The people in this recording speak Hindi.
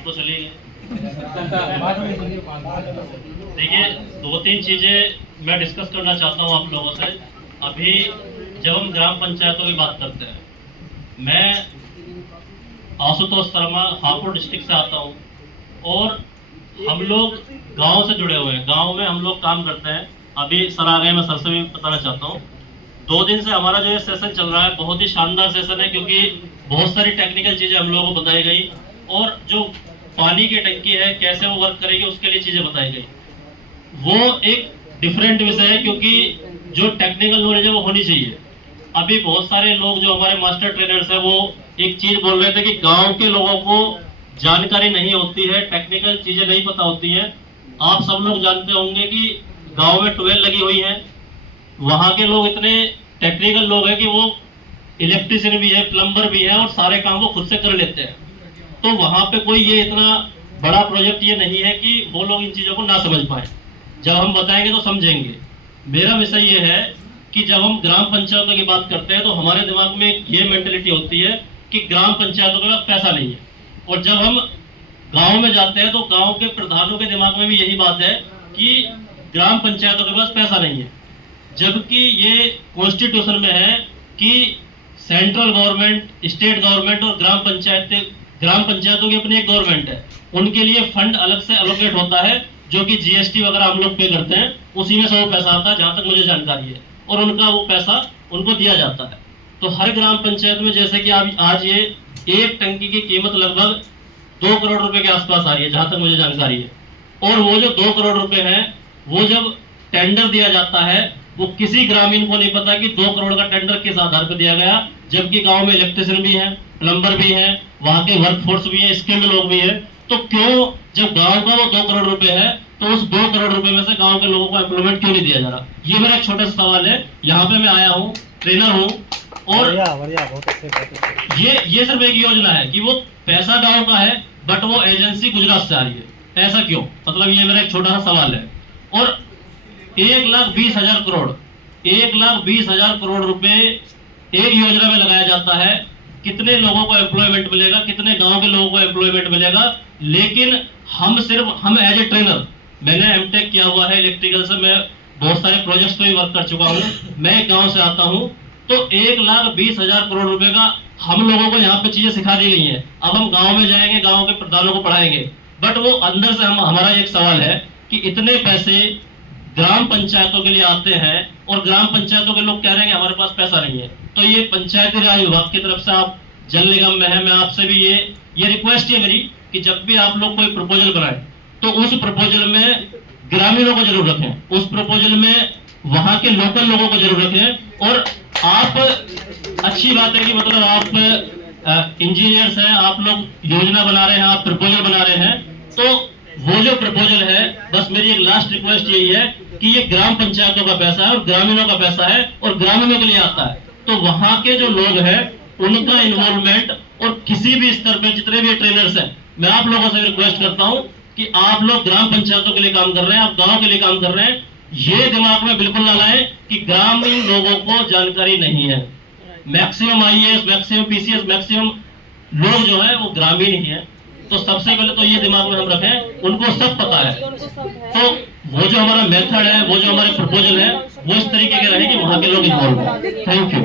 हम तो चले गए। देखिए, दो तीन चीजें मैं डिस्कस करना चाहता हूँ आप लोगों से। अभी जब हम ग्राम पंचायतों की बात करते हैं, मैं आशुतोष शर्मा हापुड़ डिस्ट्रिक्ट से आता हूँ और हम लोग गांव से जुड़े हुए हैं। गांव में हम लोग काम करते हैं। अभी सर आ गए, मैं सर से भी बताना चाहता हूँ। 2 दिन से हमारा जो ये सेशन चल रहा है बहुत ही शानदार सेशन है, क्योंकि बहुत सारी टेक्निकल चीजें हम लोगों को बताई गई और जो पानी की टंकी है कैसे वो वर्क करेगी उसके लिए चीजें बताई गई। वो एक डिफरेंट विषय है, क्योंकि जो टेक्निकल नॉलेज है वो होनी चाहिए। अभी बहुत सारे लोग जो हमारे मास्टर ट्रेनर्स हैं वो एक चीज बोल रहे थे कि गांव के लोगों को जानकारी नहीं होती है, टेक्निकल चीजें नहीं पता होती हैं। आप सब लोग जानते होंगे कि गांव में ट्यूबवेल लगी हुई है, वहां के लोग इतने टेक्निकल लोग हैं कि वो इलेक्ट्रिशियन भी है, प्लम्बर भी है और सारे काम वो खुद से कर लेते हैं। तो वहां पे कोई ये इतना बड़ा प्रोजेक्ट ये नहीं है कि वो लोग इन चीजों को ना समझ पाए। जब हम बताएंगे तो समझेंगे। मेरा विषय ये है कि जब हम ग्राम पंचायतों की बात करते हैं तो हमारे दिमाग में ये मेंटेलिटी होती है कि ग्राम पंचायतों के पास पैसा नहीं है, और जब हम गांव में जाते हैं तो गांव के प्रधानों के दिमाग में भी यही बात है कि ग्राम पंचायतों के पास पैसा नहीं है। जबकि ये कॉन्स्टिट्यूशन में है कि सेंट्रल गवर्नमेंट, स्टेट गवर्नमेंट और ग्राम पंचायतों की अपनी एक गवर्नमेंट है, उनके लिए फंड अलग से एलोकेट होता है, जो कि जीएसटी वगैरह हम लोग पे करते हैं, उसी में से वो पैसा आता है जहां तक मुझे जानकारी है, और उनका वो पैसा उनको दिया जाता है। तो हर ग्राम पंचायत में जैसे कि आज ये एक टंकी की कीमत लगभग 2 करोड़ रुपए के आसपास आ रही है, जहां तक मुझे जानकारी है। और वो जो 2 करोड़ रुपए है, वो जब टेंडर दिया जाता है, वो किसी ग्रामीण को नहीं पता कि 2 करोड़ का टेंडर किस आधार पर दिया गया, जबकि गांव में इलेक्ट्रिशियन भी है, प्लम्बर भी है, वहां के वर्कफोर्स भी है, स्किल्ड लोग भी है। तो क्यों, जब गांव का वो 2 करोड़ रुपए है, तो उस 2 करोड़ रुपए में से गांव के लोगों को एम्प्लॉयमेंट क्यों नहीं दिया जा रहा? ये मेरा एक छोटा सा सवाल है। यहाँ पे मैं आया हूँ, ट्रेनर हूँ, और बहुत अच्छे। ये सिर्फ एक योजना है कि वो पैसा गांव का है, बट वो एजेंसी गुजरात से आ रही है। ऐसा क्यों? मतलब ये मेरा एक छोटा सा सवाल है। और 1,20,000 करोड़ 1,20,000 करोड़ रुपए एक योजना में लगाया जाता है। कितने लोगों को एम्प्लॉयमेंट मिलेगा, कितने गांव के लोगों को एम्प्लॉयमेंट मिलेगा? लेकिन हम एज ए ट्रेनर, मैंने एमटेक किया हुआ है इलेक्ट्रिकल से, मैं बहुत सारे प्रोजेक्ट्स पे भी वर्क कर चुका हूँ, मैं एक गांव से आता हूँ। तो 1,20,000 करोड़ रुपए का हम लोगों को यहाँ पे चीजें सिखा दी गई हैं। अब हम गांव में जाएंगे, गांव के प्रधानों को पढ़ाएंगे, बट वो अंदर से हमारा एक सवाल है कि इतने पैसे ग्राम पंचायतों के लिए आते हैं और ग्राम पंचायतों के लोग कह रहे हैं कि हमारे पास पैसा नहीं है। तो ये पंचायती राज विभाग की तरफ से, आप जल निगम में है, मैं आपसे भी ये रिक्वेस्ट है मेरी कि जब भी आप लोग कोई प्रपोजल बनाएं तो उस प्रपोजल में ग्रामीणों को जरूर रखें, उस प्रपोजल में वहां के लोकल लोगों को जरूर रखें। और आप, अच्छी बात है कि मतलब आप इंजीनियर्स हैं, आप लोग योजना बना रहे हैं, आप प्रपोजल बना रहे हैं, तो वो जो प्रपोजल है, बस मेरी एक लास्ट रिक्वेस्ट यही है कि ये ग्राम पंचायतों का पैसा है और ग्रामीणों का पैसा है और ग्रामीणों के लिए आता है। तो वहां के जो लोग हैं उनका इन्वॉल्वमेंट, और किसी भी स्तर पे जितने भी ट्रेनर्स हैं, मैं आप लोगों से रिक्वेस्ट करता हूं कि आप लोग ग्राम पंचायतों के लिए काम कर रहे हैं, आप गांव के लिए काम कर रहे हैं, ये दिमाग में बिल्कुल ना लाएं कि ग्रामीण लोगों को जानकारी नहीं है। Maximum IAS, maximum PCS, maximum लोग जो है वो ग्रामीण ही है। तो सबसे पहले तो ये दिमाग में हम रखें, उनको सब पता है। तो वो जो हमारा मेथड है, वो जो हमारे प्रपोजल है, वो इस तरीके के रहे कि वहां के लोग इन्वॉल्व हो। Thank you.